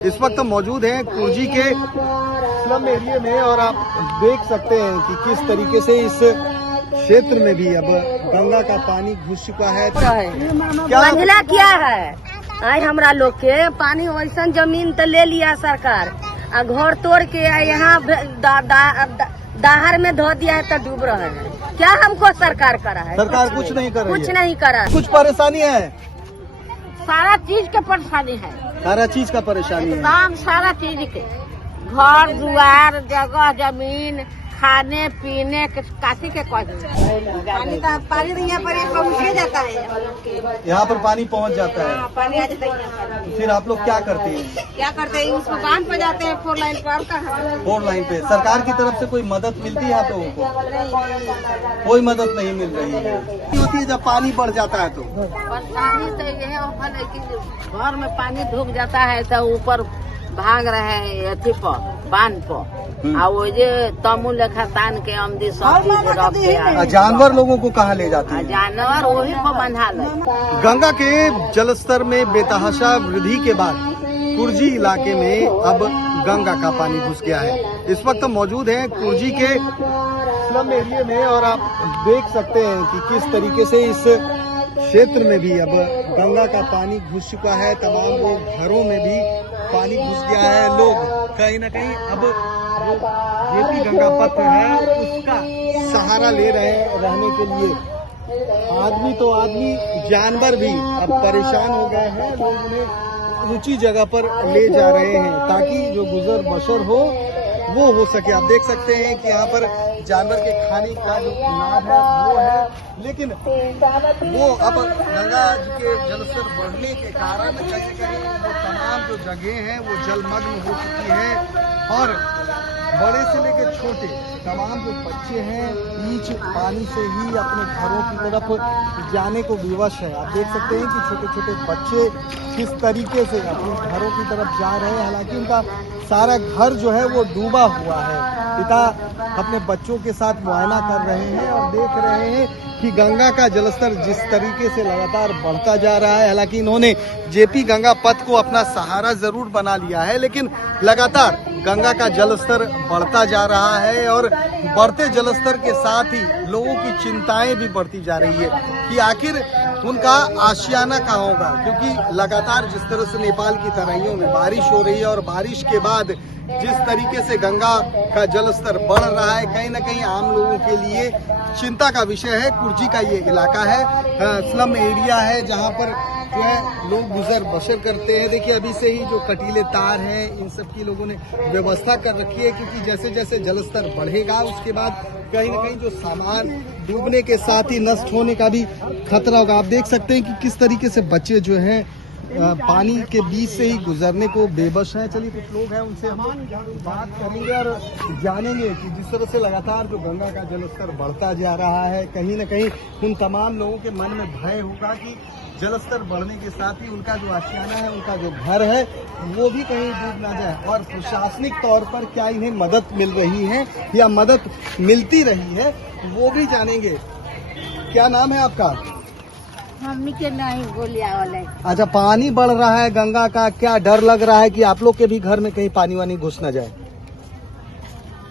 इस वक्त हम मौजूद हैं कुर्जी के स्लम एरिया में और आप देख सकते हैं कि किस तरीके से इस क्षेत्र में भी अब गंगा का पानी घुस चुका है। क्या किया है आई हमरा लोग के पानी वैसा जमीन तो ले लिया सरकार आ घर तोड़ के यहाँ दाहर में धो दिया है तो डूब रहा है। क्या हमको सरकार करा है? सरकार कुछ नहीं कर रही है। कुछ नहीं करा। कुछ परेशानी है, सारा चीज के परेशानी है। सारा चीज का परेशानी है। काम सारा चीज के घर दुआर जगह जमीन खाने पीने के काशी के पानी तो यहाँ पर पहुँच जाता है। यहाँ पर पानी पहुँच जाता है। पानी आ जाता है। तो फिर आप लोग क्या करते हैं? क्या करते हैं? उसको बांध पे जाते हैं 4 लाइन पर। 4 लाइन पे सरकार की तरफ से कोई मदद मिलती है आप लोगों को? कोई मदद नहीं मिल रही है। होती है जब पानी बढ़ जाता है तो परेशानी तो यह है कि घर में पानी ढुक जाता है तो ऊपर भाग रहे हैं अथी पर बांध पर आ वो जे तमु लेखा तान के आमदी सब चीज रखते हैं। जानवर लोगों को कहाँ ले जाते हैं? जानवर वही पर बंधा ले। गंगा के जलस्तर में बेतहाशा वृद्धि के बाद कुर्जी इलाके में अब गंगा का पानी घुस गया है। इस वक्त हम मौजूद हैं कुर्जी के स्लम एरिया में और आप देख सकते हैं कि किस तरीके से इस क्षेत्र में भी अब गंगा का पानी घुस चुका है। तमाम लोग घरों में भी पानी घुस गया है। लोग कहीं न कहीं अब जो जेपी गंगा पथ है उसका सहारा ले रहे हैं रहने के लिए। आदमी तो आदमी जानवर भी अब परेशान हो गए हैं। लोग उन्हें ऊंची जगह पर ले जा रहे हैं ताकि जो गुजर बसर वो हो सके। आप देख सकते हैं कि यहाँ पर जानवर के खाने का जो नाद है वो है, लेकिन वो अब गंगा जी के जलस्तर बढ़ने के कारण कहीं कहीं वो तमाम जो जगह हैं वो जलमग्न हो चुकी है और बड़े से लेकर छोटे तमाम जो बच्चे हैं बीच पानी से ही अपने घरों की तरफ जाने को विवश है। आप देख सकते हैं कि छोटे छोटे बच्चे किस तरीके से अपने घरों की तरफ जा रहे हैं। हालांकि उनका सारा घर जो है वो डूबा हुआ है। पिता अपने बच्चों के साथ मुआयना कर रहे हैं और देख रहे हैं कि गंगा का जलस्तर जिस तरीके से लगातार बढ़ता जा रहा है। हालांकि इन्होंने जेपी गंगा पथ को अपना सहारा जरूर बना लिया है, लेकिन लगातार गंगा का जलस्तर बढ़ता जा रहा है और बढ़ते जलस्तर के साथ ही लोगों की चिंताएं भी बढ़ती जा रही है कि आखिर उनका आशियाना कहाँ होगा, क्योंकि लगातार जिस तरह से नेपाल की तराइयों में बारिश हो रही है और बारिश के बाद जिस तरीके से गंगा का जलस्तर बढ़ रहा है, कहीं न कहीं आम लोगों के लिए चिंता का विषय है। कुर्जी का ये इलाका है, स्लम एरिया है जहां पर जो है लोग गुजर बसर करते हैं। देखिए अभी से ही जो कटीले तार हैं इन सब की लोगों ने व्यवस्था कर रखी है, क्योंकि जैसे जैसे जलस्तर बढ़ेगा उसके बाद कहीं न कहीं जो सामान डूबने के साथ ही नष्ट होने का भी खतरा होगा। आप देख सकते हैं कि किस तरीके से बच्चे जो हैं पानी के बीच से ही गुजरने को बेबस हैं। चलिए कुछ लोग हैं उनसे हम बात करेंगे और जानेंगे कि जिस तरह से लगातार जो गंगा का जलस्तर बढ़ता जा रहा है, कहीं न कहीं उन तमाम लोगों के मन में भय होगा कि जलस्तर बढ़ने के साथ ही उनका जो आशियाना है, उनका जो घर है वो भी कहीं डूब ना जाए। और प्रशासनिक तौर पर क्या इन्हें मदद मिल रही है या मदद मिलती रही है वो भी जानेंगे। क्या नाम है आपका? मम्मी के नहीं बोलिया वाले। अच्छा, पानी बढ़ रहा है गंगा का, क्या डर लग रहा है कि आप लोग के भी घर में कहीं पानी वानी घुस न जाए?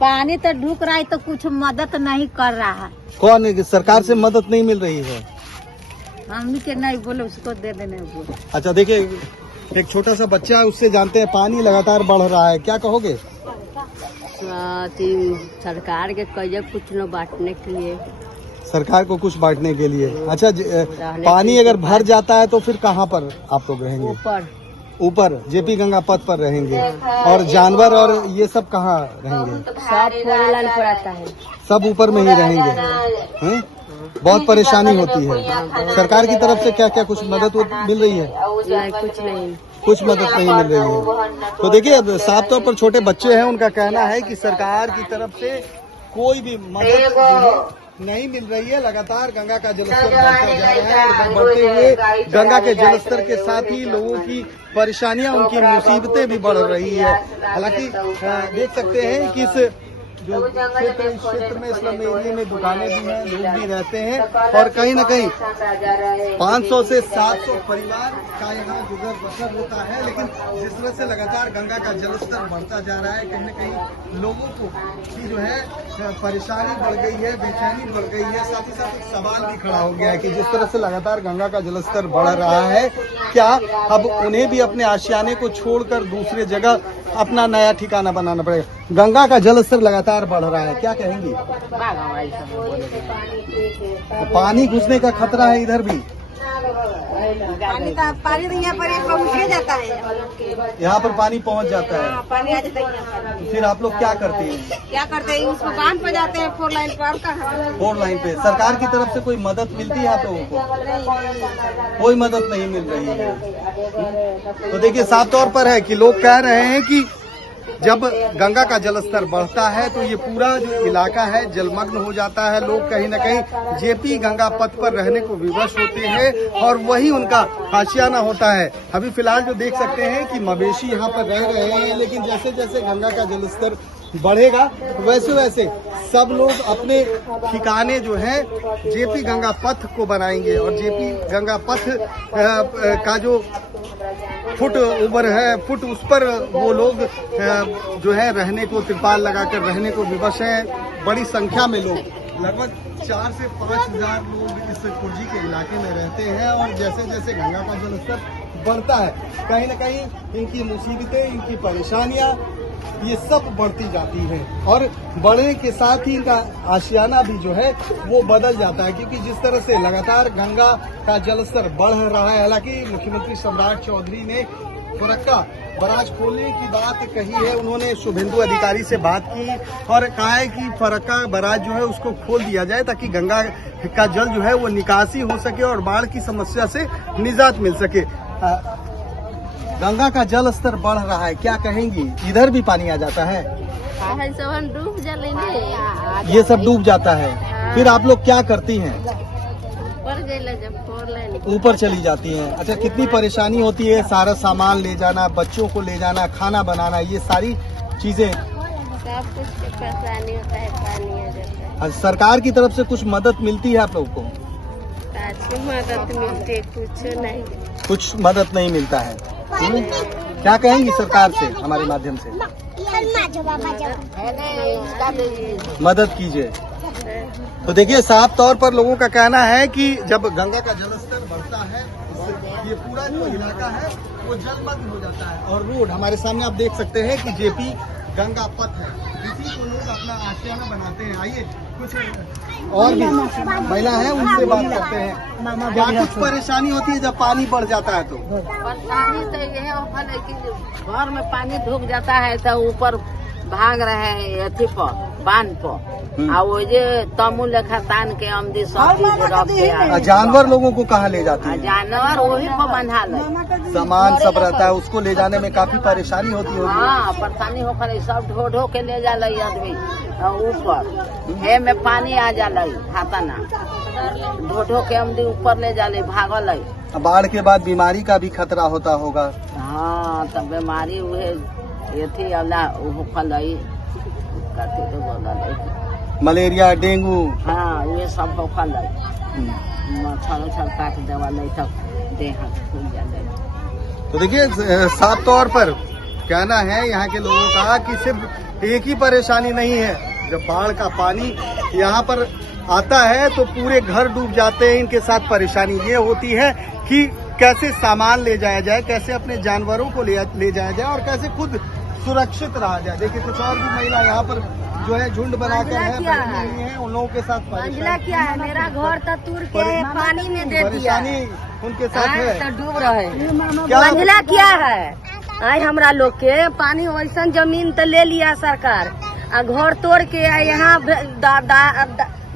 पानी तो ढुक रहा है तो कुछ मदद नहीं कर रहा है। कौन? सरकार से मदद नहीं मिल रही है? मम्मी के नहीं बोले, उसको दे देने बोले। अच्छा, देखिए एक छोटा सा बच्चा है, उससे जानते हैं पानी लगातार बढ़ रहा है, क्या कहोगे? सरकार के कहिए कुछ न बांटने के लिए। सरकार को कुछ बांटने के लिए। अच्छा, पानी अगर भर जाता है तो फिर कहाँ पर आप लोग रहेंगे? ऊपर जेपी गंगा पथ पर रहेंगे। और जानवर और ये सब कहाँ रहेंगे? सब 4 लाइन पर आता है। सब ऊपर में ही रहेंगे हैं? बहुत परेशानी होती है। सरकार की तरफ से क्या क्या कुछ मदद मिल रही है? कुछ नहीं, कुछ मदद नहीं मिल रही है। तो देखिए साफ तौर पर छोटे बच्चे हैं, उनका कहना है कि सरकार की तरफ से कोई भी मदद नहीं मिल रही है। लगातार गंगा का जलस्तर बढ़ता जा रहा है और बढ़ते हुए गंगा के जलस्तर के साथ ही लोगों की परेशानियां, उनकी मुसीबतें भी बढ़ रही है। हालांकि देख सकते हैं कि इस जो क्षेत्र में इस्लाम एरिया में दुकानें भी हैं, लोग भी रहते हैं और कहीं ना कहीं 500 से 700 परिवार का यहाँ गुजर बसर होता है। लेकिन जिस तरह से लगातार गंगा का जलस्तर बढ़ता जा रहा है, कहीं ना कहीं लोगों को की जो है परेशानी बढ़ गई है, बेचैनी बढ़ गई है। साथ ही साथ एक सवाल भी खड़ा हो गया है कि जिस तरह से लगातार गंगा का जलस्तर बढ़ रहा है, क्या अब उन्हें भी अपने आशियाने को छोड़कर दूसरे जगह अपना नया ठिकाना बनाना पड़ेगा। गंगा का जलस्तर लगातार बढ़ रहा है, क्या कहेंगी? तो पानी घुसने का खतरा है इधर भी। पानी तो यहाँ पर पहुँच जाता है, यहाँ पर पानी पहुँच जाता है। पानी आ जाता है। तो फिर आप लोग क्या करते हैं? क्या करते हैं, उसको बांध पे जाते हैं 4 लाइन पर। कहाँ 4 लाइन पे सरकार की तरफ से कोई मदद मिलती है आप लोगों को? कोई मदद नहीं मिल रही है। तो देखिए साफ तौर पर है कि लोग कह रहे हैं कि जब गंगा का जलस्तर बढ़ता है तो ये पूरा जो इलाका है जलमग्न हो जाता है। लोग कहीं न कहीं जेपी गंगा पथ पर रहने को विवश होते हैं और वही उनका आशियाना होता है। अभी फिलहाल जो देख सकते हैं कि मवेशी यहाँ पर रह रहे हैं, लेकिन जैसे जैसे गंगा का जलस्तर बढ़ेगा वैसे वैसे सब लोग अपने ठिकाने जो है जेपी गंगा पथ को बनाएंगे और जेपी गंगा पथ का जो फुट ऊपर है, फुट उस पर वो लोग जो है रहने को तिरपाल लगाकर रहने को विवश हैं। बड़ी संख्या में लोग, लगभग 4 से 5 हजार लोग इस कुर्जी के इलाके में रहते हैं और जैसे जैसे गंगा का जलस्तर बढ़ता है, कहीं न कहीं इनकी मुसीबतें, इनकी परेशानियां ये सब बढ़ती जाती हैं और बढ़ने के साथ ही इनका आशियाना भी जो है वो बदल जाता है। क्योंकि जिस तरह से लगातार गंगा का जलस्तर बढ़ रहा है, हालांकि मुख्यमंत्री सम्राट चौधरी ने फरक्का बराज खोलने की बात कही है। उन्होंने शुभेंदु अधिकारी से बात की और कहा है कि फरक्का बराज जो है उसको खोल दिया जाए ताकि गंगा का जल जो है वो निकासी हो सके और बाढ़ की समस्या से निजात मिल सके। गंगा का जल स्तर बढ़ रहा है, क्या कहेंगी? इधर भी पानी आ जाता है, सब डूब जाएंगे, ये सब डूब जाता है। फिर आप लोग क्या करती हैं? ऊपर चली जाती हैं। अच्छा, कितनी परेशानी होती है? सारा सामान ले जाना, बच्चों को ले जाना, खाना बनाना, ये सारी चीजें सब कुछ परेशानी होता है, पानी आ जाता है। सरकार की तरफ से कुछ मदद मिलती है आप लोगों को? मदद मिलती है, कुछ मदद नहीं मिलता है। क्या कहेंगी सरकार से हमारे माध्यम से? मदद कीजिए। तो देखिए साफ तौर पर लोगों का कहना है कि जब गंगा का जलस्तर बढ़ता है ये पूरा जो इलाका है वो जलमग्न हो जाता है और रोड हमारे सामने आप देख सकते हैं कि जेपी गंगा पथ है, इसी को लोग अपना आशियाना बनाते हैं। आइए कुछ और भी महिला है उनसे बात करते हैं। क्या कुछ परेशानी होती है जब पानी बढ़ जाता है? तो परेशानी तो ये है कि घर में पानी ढुक जाता है तो ऊपर भाग रहे हैं अथी पर बांध पर आ वो जे तमु लेखा तान के आमदी सब चीज रख के जानवर लोगों को कहाँ ले जाती है? जानवर वही पर बंधा ले, सामान सब रहता है, उसको ले जाने में काफी परेशानी होती होगी। हाँ, परेशानी होकर सब ढो ढो के ले जा रही आदमी ऊपर हे में पानी आ जा रही हाथाना ढो ढो के आमदी ऊपर ले जा रही भागल। बाढ़ के बाद बीमारी का भी खतरा होता होगा। हाँ, तब बीमारी हुए थी अल्लाह मलेरिया, डेंगू, हाँ ये सब होखल मच्छर काट देवा नहीं तब देह फूल जाए। तो देखिए साफ तौर पर कहना है यहाँ के लोगों का कि सिर्फ एक ही परेशानी नहीं है, जब बाढ़ का पानी यहाँ पर आता है तो पूरे घर डूब जाते हैं। इनके साथ परेशानी ये होती है कि कैसे सामान ले जाया जाए, कैसे अपने जानवरों को ले जाया जाए और कैसे खुद सुरक्षित रहा जाए। देखिए कुछ और भी महिला यहाँ पर जो है झुंड बनाकर है बैठी हैं, उन लोगों के साथ क्या है, मेरा घर तो तूर के पानी में दे दिया, परेशानी उनके साथ है, तो डूब रहे। मंजिला क्या है, आई हमरा लोग के पानी वैसा जमीन तो ले लिया सरकार आ घर तोड़ के यहाँ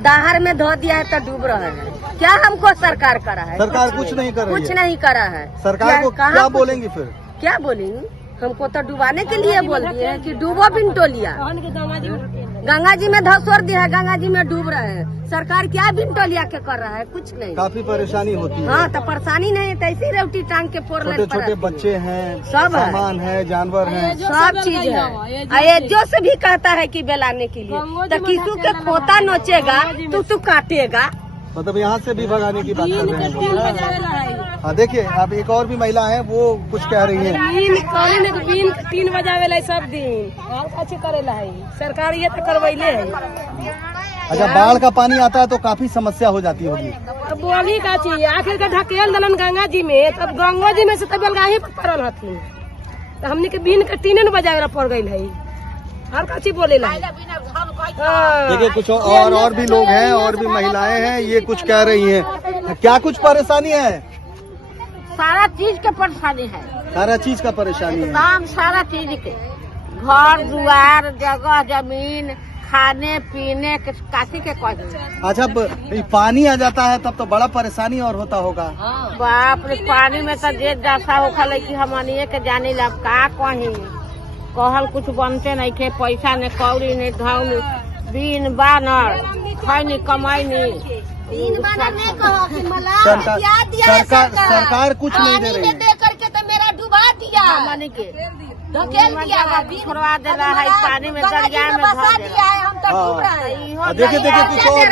दाहर में धो दिया है तो डूब रहे हैं। क्या हमको सरकार करा है? सरकार कुछ नहीं कर रही है, कुछ नहीं करा है। सरकार को क्या बोलेंगी? फिर क्या बोलेंगी? हमको तो डुबाने के लिए बोल दिए हैं कि डूबो बिन टोलिया। गंगा जी में धसोर दिया है, गंगा जी में डूब रहे हैं। सरकार क्या बिंटोलिया के कर रहा है? कुछ नहीं। काफी परेशानी होती है। हाँ, तो परेशानी नहीं है तो ऐसी रेवटी टांग के फोड़ छोटे छोटे बच्चे हैं, सब है। सामान है, जानवर हैं, सब चीज है। ये जो से भी कहता है कि बेलाने के लिए, तो किसू के खोता नोचेगा तू काटेगा। मतलब यहाँ से भी भगाने की बात कर रहे हैं। हाँ, देखिए अब एक और भी महिला है, वो कुछ कह रही है। 3 बजावे सब दिन अच्छी करेला है सरकार, ये तो करवैले है। अच्छा, बाढ़ का पानी आता है तो काफी समस्या हो जाती होगी। अब बोली का चीज आखिर का ढकेल दलन गंगा जी में, तब गंगा जी में से तब बेलगाही पर पड़ल हथिन, तो हमने के बीन के 3 बजावे पड़ गई है। हर का चीज बोले देखिए कुछ और भी लोग हैं, और भी महिलाएं हैं, ये कुछ कह रही हैं। क्या कुछ परेशानी है? सारा चीज के परेशानी है, सारा चीज का परेशानी है। काम सारा चीज के, घर दुआर, जगह जमीन, खाने पीने के काशी के कोई। अच्छा, पानी आ जाता है तब तो बड़ा परेशानी और होता होगा। बाप रे, पानी में तो जेठ जैसा होखल कि हमनिए के जाने ला का कहीं, कहल कुछ बनते नहीं के, पैसा ने कौड़ी ने धौल, बीन बानर खैनी कमाईनी। सरकार कुछ नहीं दे रही है। दे करके तो मेरा डुबा दिया, हमने के धकेल दिया है, छोड़वा दे रहा है पानी में, दरिया में बसा दिया है। हम तो डूब रहे हैं। देखिए कुछ और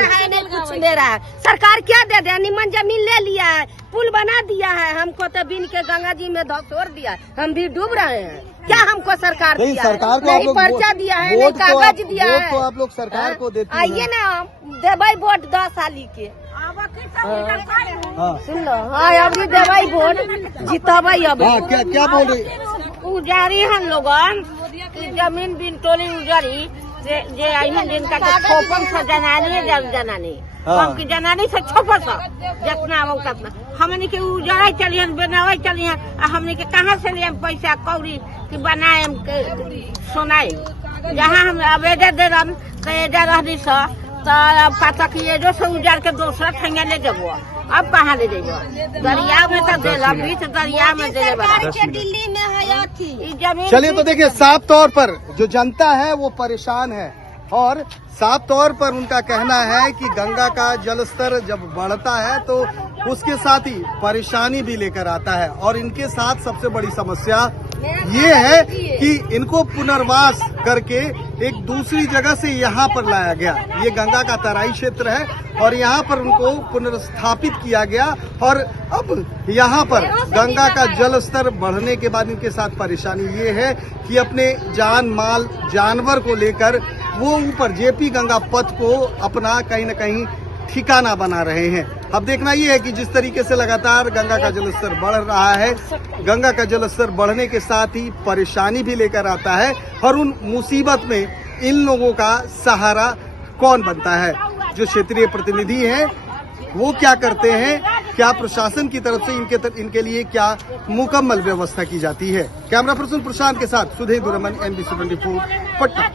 कुछ दे रहा है सरकार, क्या दे दे? निमन जमीन ले लिया है, पुल बना दिया है, हमको तो बीन के गंगा जी में धसोर दिया, हम भी डूब रहे हैं। क्या हमको सरकार नहीं, दिया सरकार को नहीं पर्चा दिया है, नहीं कागज दिया है। तो आप लोग सरकार को देते हैं। आइए ना, देवाई वोट 10 साली के, हाँ सुन लो। हाँ, अभी देवाई वोट जीतवाई। अब हाँ, क्या बोल रही? उजारी हम लोगन की जमीन बिनटोली उजारी जे अहन दिन का 56 जनानी जनानी, हम की जनानी से 56 जितना वो उतना हमने के उजारा चलियन, बनावे चलियन, हमने के कहाँ से लिए पैसा कौड़ी कि बनाए सोनाई। जहाँ हम आवेदन दे रहा तो एजा रहनी सा तो पता कि ये जो से उजार के दूसरा ठेंगे ले जबो, अब कहाँ ले जाइबो? दरिया में तो देला, बीच दरिया में दे दिल्ली में है जमीन। चलिए, तो देखिए साफ तौर पर जो जनता है वो परेशान है, और साफ तौर पर उनका कहना है कि गंगा का जलस्तर जब बढ़ता है तो उसके साथ ही परेशानी भी लेकर आता है। और इनके साथ सबसे बड़ी समस्या ये है कि इनको पुनर्वास करके एक दूसरी जगह से यहाँ पर लाया गया। ये गंगा का तराई क्षेत्र है और यहाँ पर उनको पुनर्स्थापित किया गया, और अब यहाँ पर गंगा का जल स्तर बढ़ने के बाद इनके साथ परेशानी ये है कि अपने जान माल जानवर को लेकर वो ऊपर जेपी गंगा पथ को अपना कहीं न कहीं ठिकाना बना रहे हैं। अब देखना ये है कि जिस तरीके से लगातार गंगा का जलस्तर बढ़ रहा है, गंगा का जलस्तर बढ़ने के साथ ही परेशानी भी लेकर आता है, और उन मुसीबत में इन लोगों का सहारा कौन बनता है? जो क्षेत्रीय प्रतिनिधि हैं वो क्या करते हैं? क्या प्रशासन की तरफ से इनके लिए क्या मुकम्मल व्यवस्था की जाती है? कैमरा पर्सन प्रशांत के साथ सुधीर दुरमन, NBC 24 पटना।